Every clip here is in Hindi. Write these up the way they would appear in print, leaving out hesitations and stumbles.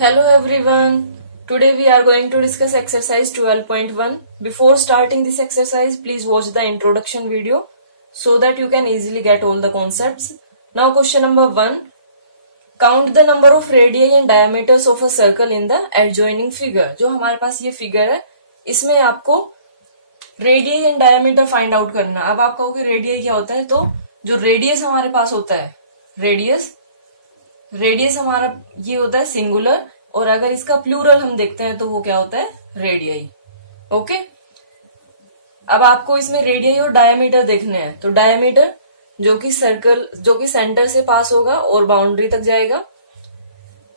Hello everyone. Today we are going to discuss exercise 12.1. Before starting this exercise, please watch the introduction video so that you can easily get all the concepts. Now question number 1. Count the number of radii and diameters of a circle in the adjoining figure. जो हमारे पास ये फिगर है, इसमें आपको radius and diameter find out करना। अब आप कहोगे रेडियस क्या होता है, तो जो रेडियस हमारे पास होता है, रेडियस हमारा ये होता है सिंगुलर, और अगर इसका प्लूरल हम देखते हैं तो वो क्या होता है, रेडियई। ओके, अब आपको इसमें रेडियई और डायमीटर देखने हैं। तो डायमीटर जो कि सेंटर से पास होगा और बाउंड्री तक जाएगा,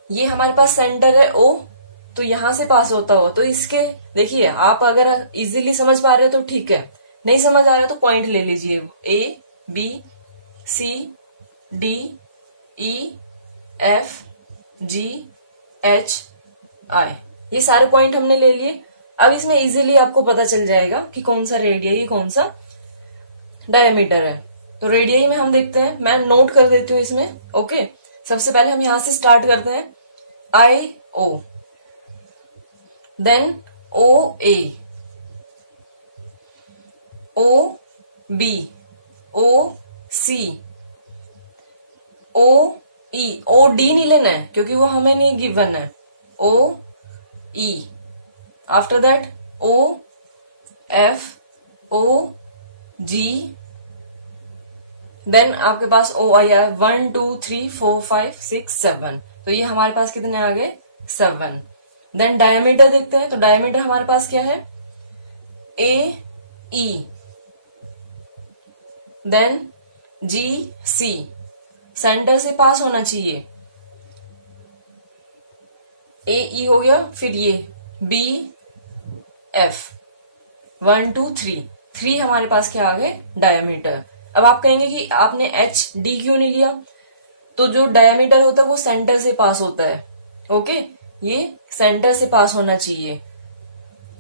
ये हमारे पास सेंटर है O, तो यहां से पास होता हो। तो इसके देखिए, आप अगर इजीली समझ पा रहे हो तो ठीक है, नहीं समझ आ रहा तो पॉइंट ले लीजिए। A, B, C, D, E, F, G, H, I, ये सारे पॉइंट हमने ले लिए। अब इसमें इजीली आपको पता चल जाएगा कि कौन सा रेडियई कौन सा डायमीटर है। तो रेडियई में हम देखते हैं, मैं नोट कर देती हूँ इसमें। ओके, सबसे पहले हम यहां से स्टार्ट करते हैं, I, O, then O, A, O, B, O, C, O, E, O, D नहीं लेना है क्योंकि वो हमें नहीं गिवन है। O, E, after that O, F, O, G, then आपके पास O I है 1 2 3 4 5 6 7। तो ये हमारे पास कितने आ गए, 7। देन डायमीटर देखते हैं। तो डायमीटर हमारे पास क्या है, A, E, then G, C, centre से पास होना चाहिए, A, E हो गया, फिर ये B, F, 1 2 3 हमारे पास क्या आ गए, डायमीटर। अब आप कहेंगे कि आपने H, D क्यों नहीं लिया, तो जो डायमीटर होता है वो सेंटर से पास होता है। ओके, ये सेंटर से पास होना चाहिए,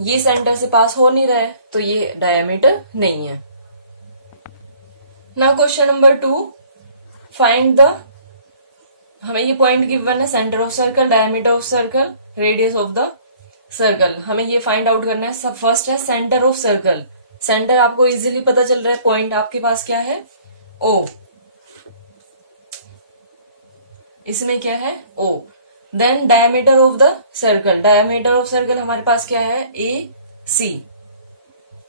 ये सेंटर से पास हो नहीं रहा है, तो ये डायमीटर नहीं है। Now question number 2, find the, हमें ये पॉइंट गिवन है, centre of circle, diameter of circle, radius of the circle, हमें ये फाइंड आउट करना है। सब फर्स्ट है सेंटर ऑफ सर्कल। सेंटर आपको इजीली पता चल रहा है, पॉइंट आपके पास क्या है, O, इसमें क्या है, O। Then diameter of the circle, diameter of circle हमारे पास क्या है, A, C,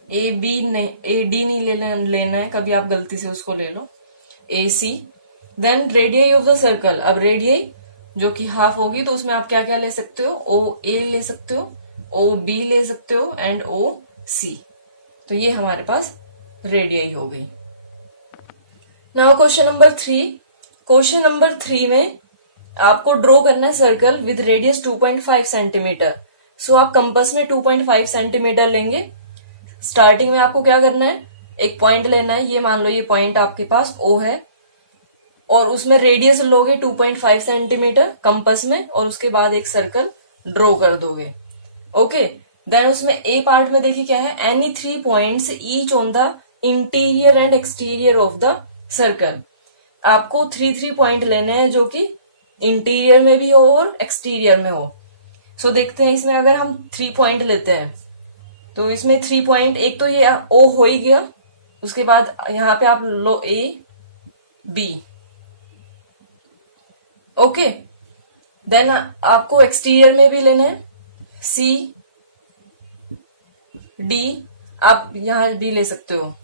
A, B नहीं, A, D नहीं लेना है, कभी आप गलती से उसको ले लो, A, C। Then radii of the circle, अब रेडियई जो कि हाफ होगी तो उसमें आप क्या क्या ले सकते हो, O, A ले सकते हो, O, B ले सकते हो, एंड O, C। तो ये हमारे पास रेडियई हो गई। Now question number 3। Question number 3 में आपको ड्रॉ करना है सर्कल विद रेडियस 2.5 सेंटीमीटर। सो आप कंपास में 2.5 सेंटीमीटर लेंगे। स्टार्टिंग में आपको क्या करना है, एक पॉइंट लेना है, ये मान लो ये पॉइंट आपके पास O है, और उसमें रेडियस लोगे 2.5 सेंटीमीटर कंपास में, और उसके बाद एक सर्कल ड्रॉ कर दोगे। ओके, देन उसमें ए पार्ट में देखिए क्या है, any 3 points each on the interior and exterior of the circle. आपको 3 पॉइंट लेने हैं जो कि इंटीरियर में भी हो और एक्सटीरियर में हो। सो देखते हैं इसमें, अगर हम 3 पॉइंट लेते हैं तो इसमें 3 पॉइंट, एक तो ये O हो ही गया, उसके बाद यहां पे आप लो A, B। ओके, देन आपको एक्सटीरियर में भी लेना है, C, D, आप यहां भी ले सकते हो,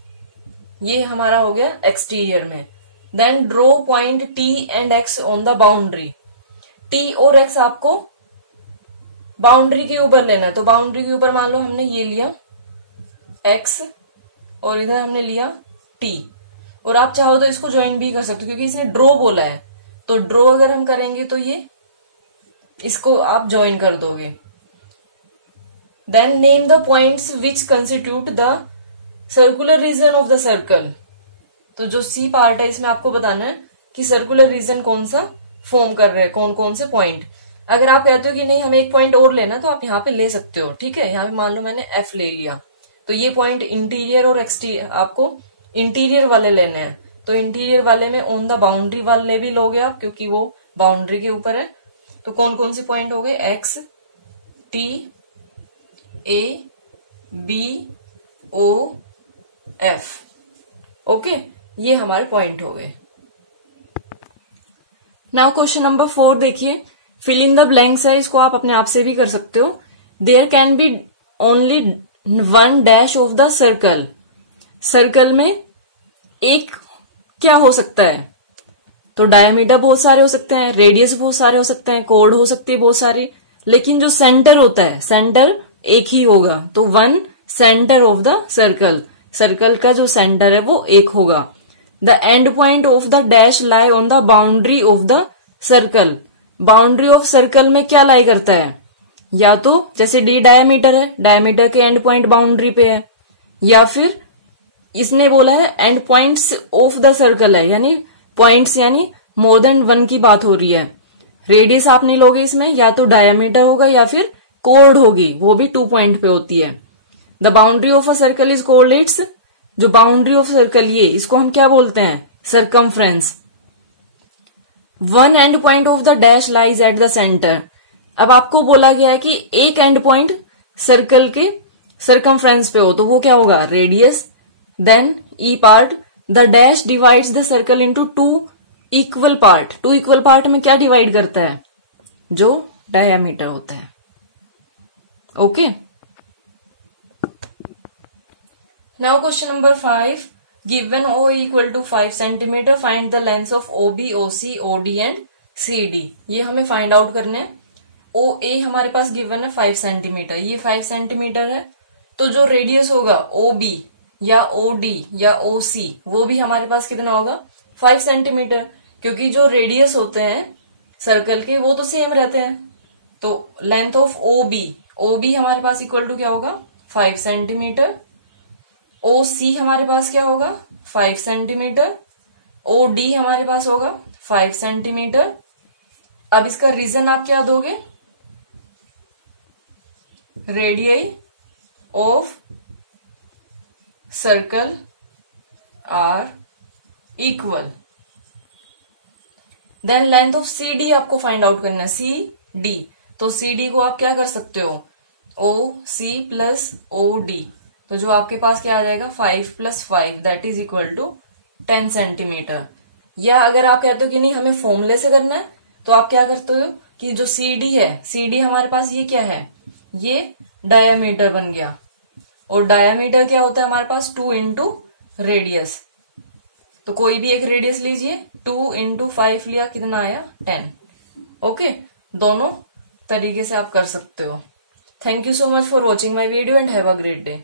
ये हमारा हो गया एक्सटीरियर में। Then draw point T and X on the boundary. T और X आपको बाउंड्री के ऊपर लेना है। तो बाउंड्री के ऊपर मान लो हमने ये लिया X और इधर हमने लिया T, और आप चाहो तो इसको ज्वाइन भी कर सकते हो क्योंकि इसने ड्रॉ बोला है। तो ड्रॉ अगर हम करेंगे तो ये इसको आप ज्वाइन कर दोगे। Then name the points which constitute the circular region of the circle. तो जो सी पार्ट है इसमें आपको बताना है कि सर्कुलर रीजन कौन सा फॉर्म कर रहे हैं, कौन कौन से पॉइंट। अगर आप कहते हो कि नहीं हमें एक पॉइंट और लेना, तो आप यहाँ पे ले सकते हो। ठीक है, यहाँ पे मान लो मैंने F ले लिया, तो ये पॉइंट इंटीरियर और एक्सटीरियर, आपको इंटीरियर वाले लेने हैं। तो इंटीरियर वाले में ऑन द बाउंड्री वाले भी लोगे आप, क्योंकि वो बाउंड्री के ऊपर है। तो कौन कौन से पॉइंट हो गए, एक्स, टी, ए, बी, ओ, एफ। ओके, ये हमारे पॉइंट हो गए। नाउ क्वेश्चन नंबर 4 देखिए, फिल इन द ब्लैंक्स है, इसको आप अपने आप से भी कर सकते हो। There can be only one dash of the circle. Circle में एक क्या हो सकता है, तो डायमीटर बहुत सारे हो सकते हैं, रेडियस बहुत सारे हो सकते हैं, कोड हो सकती है बहुत सारी, लेकिन जो सेंटर होता है, सेंटर एक ही होगा। तो one centre of the circle, circle का जो सेंटर है वो एक होगा। The end point of the dash lie on the boundary of the circle. Boundary of circle में क्या लाई करता है, या तो जैसे डी डायमीटर है, डायमीटर के एंड पॉइंट बाउंड्री पे है, या फिर इसने बोला है and points of the circle है, यानी पॉइंट्स यानी मोर देन वन की बात हो रही है। रेडियस आप नहीं लोगे इसमें, या तो डायमीटर होगा या फिर कोड होगी, वो भी 2 पॉइंट पे होती है। The boundary of a circle is called its, जो बाउंड्री ऑफ सर्कल ये, इसको हम क्या बोलते हैं, circumference. One end point of the dash lies at the centre. अब आपको बोला गया है कि एक एंड पॉइंट सर्कल के सर्कमफ्रेंस पे हो, तो वो क्या होगा, radius. Then E part, the dash divides the circle into 2 equal part. 2 equal part में क्या डिवाइड करता है, जो डायमीटर होता है। Okay, now question number 5, given O equal to 5 centimetre, find the length of O B, O C, O D and C D. ये हमें फाइंड आउट करने हैं। ओ ए हमारे पास गिवन है 5 सेंटीमीटर, ये 5 सेंटीमीटर है, तो जो रेडियस होगा ओ बी या ओ डी या ओ सी, वो भी हमारे पास कितना होगा, 5 सेंटीमीटर, क्योंकि जो रेडियस होते हैं सर्कल के वो तो सेम रहते हैं। तो लेंथ ऑफ ओ बी हमारे पास इक्वल टू क्या होगा, 5 सेंटीमीटर। ओ सी हमारे पास क्या होगा, 5 सेंटीमीटर। ओ डी हमारे पास होगा 5 सेंटीमीटर। अब इसका रीजन आप क्या दोगे, radius of circle are equal. Then length of C D आपको फाइंड आउट करना है, सी डी। तो सी डी को आप क्या कर सकते हो, ओ सी प्लस ओ डी, तो जो आपके पास क्या आ जाएगा, 5 + 5 that is equal to 10 centimetre. या अगर आप कहते हो कि नहीं हमें फॉर्मूले से करना है, तो आप क्या करते हो कि जो सी डी है, सी डी हमारे पास ये क्या है, ये डायमीटर बन गया, और डायमीटर क्या होता है हमारे पास, 2 इंटू रेडियस। तो कोई भी एक रेडियस लीजिए, 2 इंटू 5 लिया, कितना आया, 10। ओके, दोनों तरीके से आप कर सकते हो। Thank you so much for watching my video and have a great day.